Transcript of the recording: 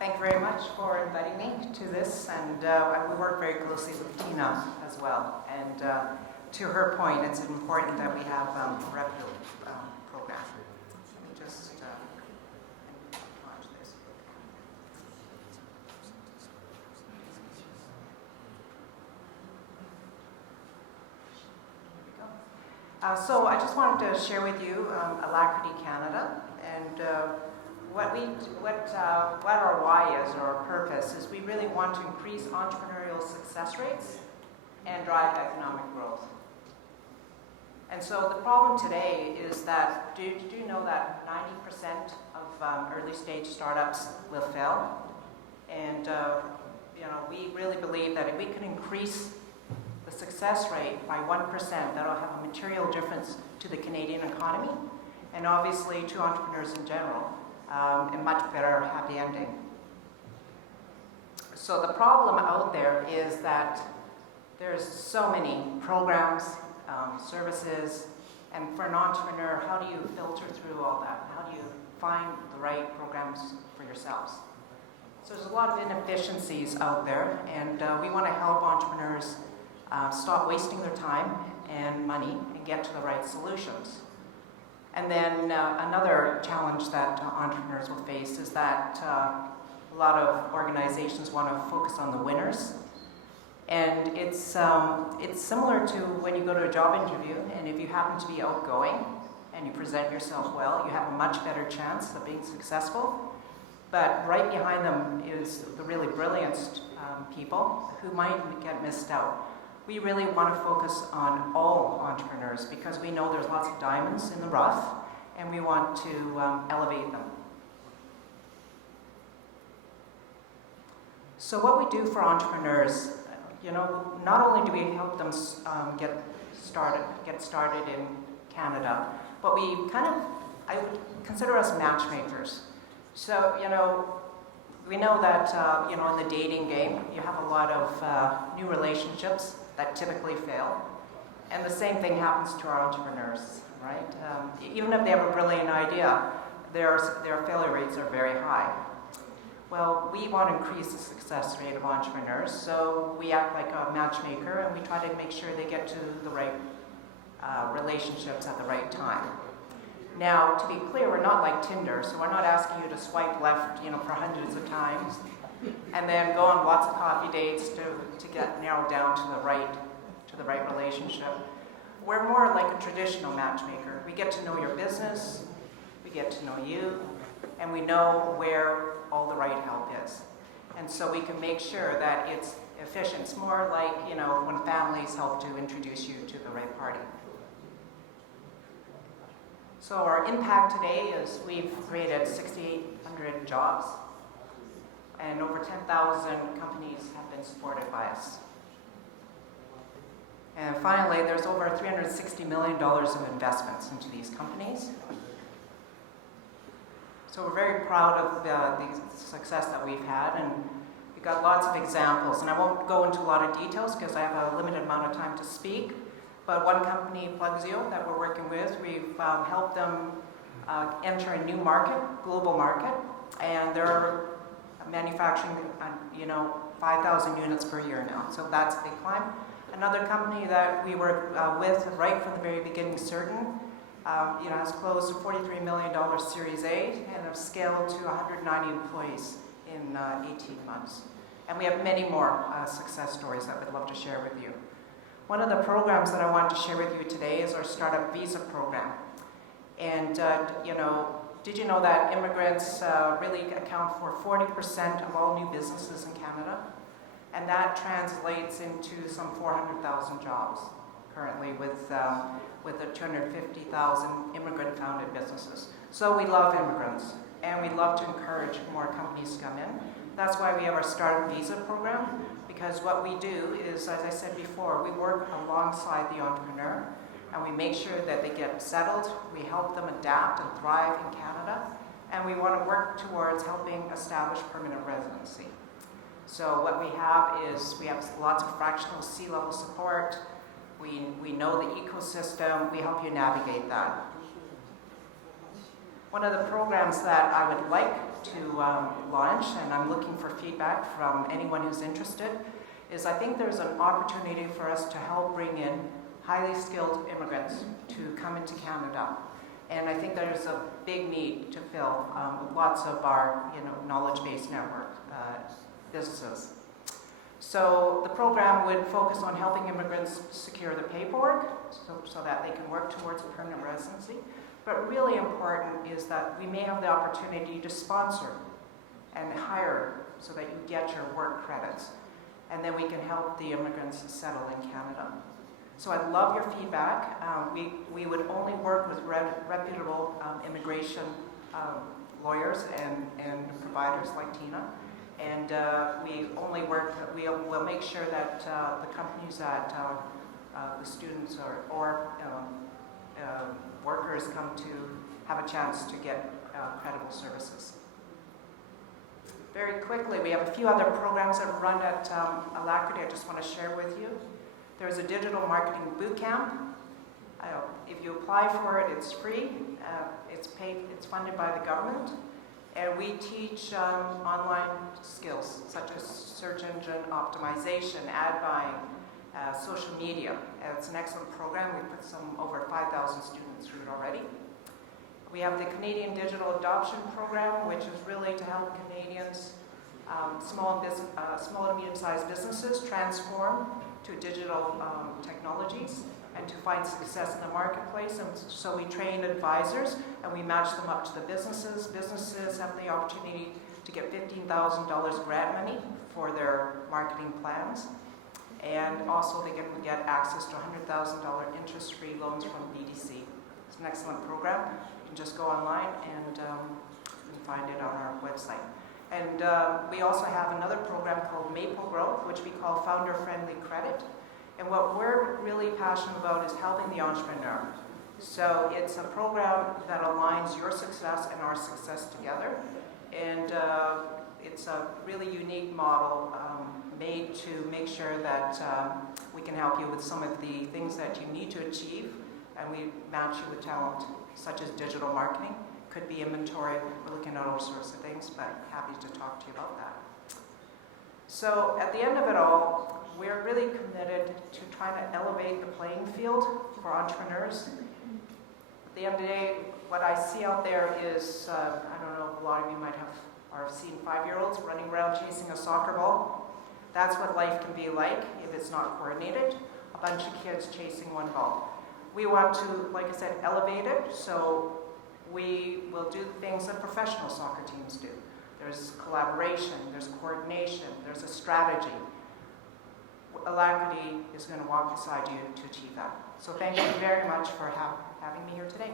Thank you very much for inviting me to this, and we work very closely with Tina as well. And to her point, it's important that we have a revenue program. Let me just launch this. Here we go. So I just wanted to share with you Alacrity Canada, and what our why is, or our purpose, is we really want to increase entrepreneurial success rates and drive economic growth. And so the problem today is that, did you know that 90% of early stage startups will fail? And we really believe that if we can increase the success rate by 1%, that'll have a material difference to the Canadian economy, and obviously to entrepreneurs in general. A much better happy ending. So the problem out there is that there's so many programs, services, and for an entrepreneur, how do you filter through all that? How do you find the right programs for yourselves? So there's a lot of inefficiencies out there, and we want to help entrepreneurs stop wasting their time and money and get to the right solutions. And then another challenge that entrepreneurs will face is that a lot of organizations want to focus on the winners. And it's similar to when you go to a job interview, and if you happen to be outgoing and you present yourself well, you have a much better chance of being successful. But right behind them is the really brilliant people who might get missed out. We really want to focus on all entrepreneurs because we know there's lots of diamonds in the rough, and we want to elevate them. So what we do for entrepreneurs, not only do we help them get started in Canada, but I would consider us matchmakers. So, we know that, in the dating game, you have a lot of new relationships that typically fail. And the same thing happens to our entrepreneurs, right? Even if they have a brilliant idea, their failure rates are very high. Well, we want to increase the success rate of entrepreneurs, so we act like a matchmaker, and we try to make sure they get to the right relationships at the right time. Now, to be clear, we're not like Tinder, so we're not asking you to swipe left, for hundreds of times, and then go on lots of coffee dates to get narrowed down to the right relationship. We're more like a traditional matchmaker. We get to know your business, we get to know you, and we know where all the right help is. And so we can make sure that it's efficient. It's more like, when families help to introduce you to the right party. So our impact today is we've created 6,800 jobs, and over 10,000 companies have been supported by us. And finally, there's over $360 million of investments into these companies. So we're very proud of the success that we've had, and we've got lots of examples. And I won't go into a lot of details because I have a limited amount of time to speak. But one company, Plugzio, that we're working with, we've helped them enter a new market, global market, and they're manufacturing, 5,000 units per year now. So that's a big climb. Another company that we work with right from the very beginning, Certain, has closed a $43 million Series A and have scaled to 190 employees in 18 months. And we have many more success stories that we'd love to share with you. One of the programs that I wanted to share with you today is our Startup Visa program. And, did you know that immigrants really account for 40% of all new businesses in Canada? And that translates into some 400,000 jobs currently with the 250,000 immigrant-founded businesses. So we love immigrants, and we love to encourage more companies to come in. That's why we have our Startup Visa program, because what we do is, as I said before, we work alongside the entrepreneur, and we make sure that they get settled. We help them adapt and thrive in Canada, and we want to work towards helping establish permanent residency. So what we have is we have lots of fractional C-level support. We know the ecosystem. We help you navigate that. One of the programs that I would like to launch, and I'm looking for feedback from anyone who's interested, is I think there's an opportunity for us to help bring in highly skilled immigrants to come into Canada. And I think there's a big need to fill lots of our knowledge-based network businesses. So the program would focus on helping immigrants secure the paperwork so that they can work towards a permanent residency. But really important is that we may have the opportunity to sponsor and hire so that you get your work credits. And then we can help the immigrants settle in Canada. So I'd love your feedback. We would only work with reputable immigration lawyers and providers like Tina. And we'll make sure that the companies that the students or workers come to have a chance to get credible services. Very quickly, we have a few other programs that run at Alacrity I just want to share with you. There's a digital marketing boot camp. If you apply for it, it's free. It's paid. It's funded by the government. And we teach online skills such as search engine optimization, ad buying, social media. It's an excellent program. We put over 5,000 students through it already. We have the Canadian Digital Adoption Program, which is really to help Canadians, small and medium-sized businesses transform to digital technologies and to find success in the marketplace. And so we train advisors and we match them up to the businesses. Businesses have the opportunity to get $15,000 grant money for their marketing plans. And also they can get access to $100,000 interest-free loans from BDC. It's an excellent program. You can just go online and find it on our website. And we also have another program called Maple Growth, which we call Founder-Friendly Credit. And what we're really passionate about is helping the entrepreneur. So it's a program that aligns your success and our success together. And it's a really unique model made to make sure that we can help you with some of the things that you need to achieve. And we match you with talent, such as digital marketing. Could be inventory. We're looking at all sorts of things, but happy to talk to you about that. So at the end of it all, we're really committed to trying to elevate the playing field for entrepreneurs. At the end of the day, what I see out there is, I don't know, a lot of you might have seen 5-year-olds running around chasing a soccer ball. That's what life can be like if it's not coordinated. A bunch of kids chasing one ball. We want to, like I said, elevate it, so we will do the things that professional soccer teams do. There's collaboration, there's coordination, there's a strategy. Alacrity is going to walk beside you to achieve that. So thank you very much for having me here today.